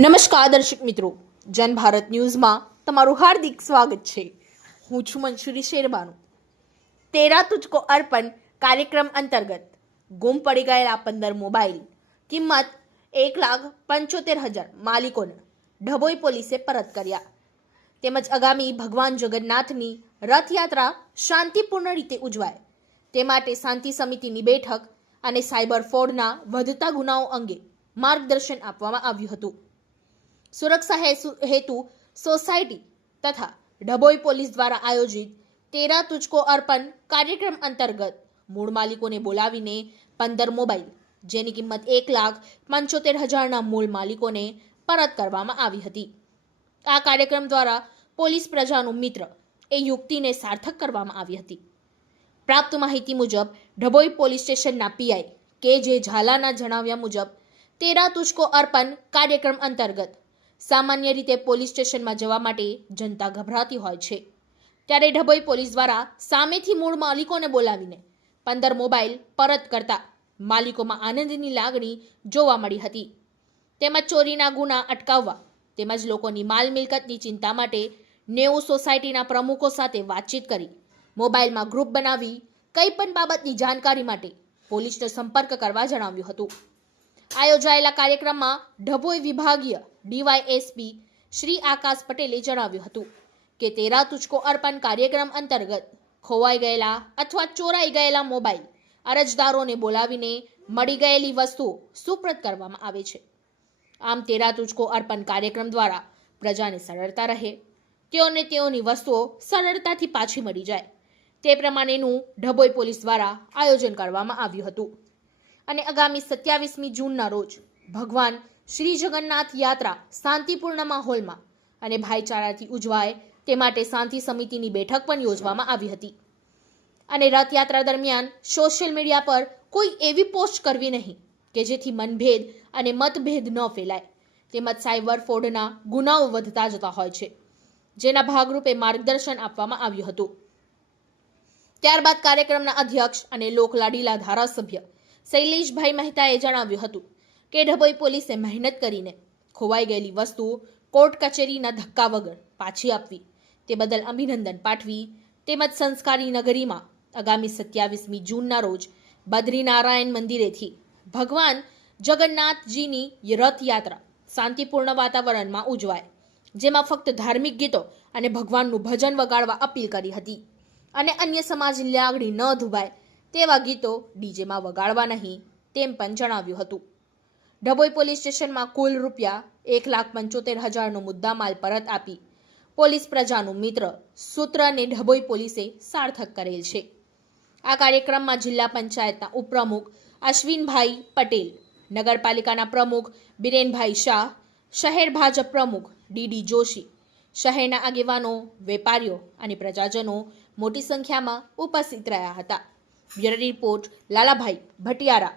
નમસ્કાર દર્શક મિત્રો. જન ભારત ન્યૂઝમાં તમારું હાર્દિક સ્વાગત છે. હું છું મંશુરી શેરબાનુ. તેરા તુજકો અર્પણ કાર્યક્રમ અંતર્ગત ગુમ પડી ગયેલા પંદર મોબાઈલ કિંમત એક લાખ પંચોતેર હજાર માલિકોને ઢબોઈ પોલીસે પરત કર્યા. તેમજ આગામી ભગવાન જગન્નાથની રથયાત્રા શાંતિપૂર્ણ રીતે ઉજવાય. તે માટે શાંતિ સમિતિની બેઠક અને સાયબર ફ્રોડના વધતા ગુનાઓ અંગે માર્ગદર્શન આપવામાં આવ્યું હતું. સુરક્ષા હેતુ, સોસાયટી તથા ડભોઈ પોલીસ દ્વારા આયોજિત તેરા તુચકો અર્પણ કાર્યક્રમ અંતર્ગત મૂળ માલિકોને બોલાવીને પંદર મોબાઈલ, જેની કિંમત એક લાખ પંચોતેર હજારના મૂળ માલિકોને પરત કરવામાં આવી હતી. આ કાર્યક્રમ દ્વારા પોલીસ પ્રજાનું મિત્ર એ યુક્તિને સાર્થક કરવામાં આવી હતી. પ્રાપ્ત માહિતી મુજબ ઢબોઈ પોલીસ સ્ટેશનના પીઆઈ કે જે ઝાલાના જણાવ્યા મુજબ, તેરા તુચકો અર્પણ કાર્યક્રમ અંતર્ગત સામાન્ય રીતે પોલીસ સ્ટેશનમાં જવા માટે જનતા ગભરાતી હોય છે. ત્યારે ડભોઈ પોલીસ દ્વારા સામેથી મૂળ માલિકોને બોલાવીને પંદર મોબાઈલ પરત કરતા માલિકોમાં આનંદની લાગણી જોવા મળી હતી. તેમજ ચોરીના ગુના અટકાવવા તેમજ લોકોની માલ મિલકતની ચિંતા માટે નેવું સોસાયટીના પ્રમુખો સાથે વાતચીત કરી મોબાઈલમાં ગ્રુપ બનાવી કંઈ પણ બાબતની જાણકારી માટે પોલીસનો સંપર્ક કરવા જણાવ્યું હતું. આ યોજાયેલા કાર્યક્રમમાં ડભોઈ વિભાગીય ડીવાયએસપી શ્રી આકાશ પટેલે જણાવ્યું હતું કે તેરા તુચકો અર્પણ કાર્યક્રમ અંતર્ગત ખોવાઈ ગયેલા અથવા ચોરાઈ ગયેલા મોબાઈલ અરજદારોને બોલાવીને મળી ગયેલી વસ્તુઓ સુપ્રત કરવામાં આવે છે. આમ તેરા તુચકો અર્પણ કાર્યક્રમ દ્વારા પ્રજાને સરળતા રહે, તેઓને તેઓની વસ્તુઓ સરળતાથી પાછી મળી જાય. તે પ્રમાણેનું ઢબોઈ પોલીસ દ્વારા આયોજન કરવામાં આવ્યું હતું. અને આગામી સત્યાવીસમી જૂનના રોજ ભગવાન શ્રી જગન્નાથ યાત્રા શાંતિપૂર્ણ માહોલમાં અને ભાઈચારાથી ઉજવાય તે માટે શાંતિ સમિતિની બેઠક પણ યોજવામાં આવી હતી. અને રથયાત્રા દરમિયાન સોશિયલ મીડિયા પર કોઈ એવી પોસ્ટ કરવી નહીં કે જેથી મનભેદ અને મતભેદ ન ફેલાય. તેમજ સાયબર ફોડના ગુનાઓ વધતા જતા હોય છે, જેના ભાગરૂપે માર્ગદર્શન આપવામાં આવ્યું હતું. ત્યારબાદ કાર્યક્રમના અધ્યક્ષ અને લોકલાડીલા ધારાસભ્ય શૈલેષભાઈ મહેતાએ જણાવ્યું હતું કે ડભોઈ પોલીસે મહેનત કરીને ખોવાઈ ગયેલી વસ્તુ કોર્ટ કચેરીના ધક્કા વગર પાછી આપવી. તે બદલ અભિનંદન પાઠવી. તેમજ સંસ્કારી નગરીમાં આગામી સત્યાવીસમી જૂનના રોજ બદ્રીનારાયણ મંદિરેથી ભગવાન જગન્નાથજીની રથયાત્રા શાંતિપૂર્ણ વાતાવરણમાં ઉજવાય. જેમાં ફક્ત ધાર્મિક ગીતો અને ભગવાનનું ભજન વગાડવા અપીલ કરી હતી. અને અન્ય સમાજની લાગણી ન ધુબાય તેવા ગીતો ડીજેમાં વગાડવા નહીં તેમ પણ જણાવ્યું હતું. ડભોઈ પોલીસ સ્ટેશનમાં કુલ રૂપિયા એક લાખ પંચોતેર હજારનો મુદ્દામાલ પરત આપી. પોલીસ પ્રજાનું મિત્ર સૂત્રને ડભોઈ પોલીસે સાર્થક કરેલ છે. આ કાર્યક્રમમાં જિલ્લા પંચાયતના ઉપપ્રમુખ અશ્વિનભાઈ પટેલ, નગરપાલિકાના પ્રમુખ બિરેનભાઈ શાહ, શહેર ભાજપ પ્રમુખ ડીડી જોશી, શહેરના આગેવાનો, વેપારીઓ અને પ્રજાજનો મોટી સંખ્યામાં ઉપસ્થિત રહ્યા હતા. Bureau report Lalabhai Bhatiyara.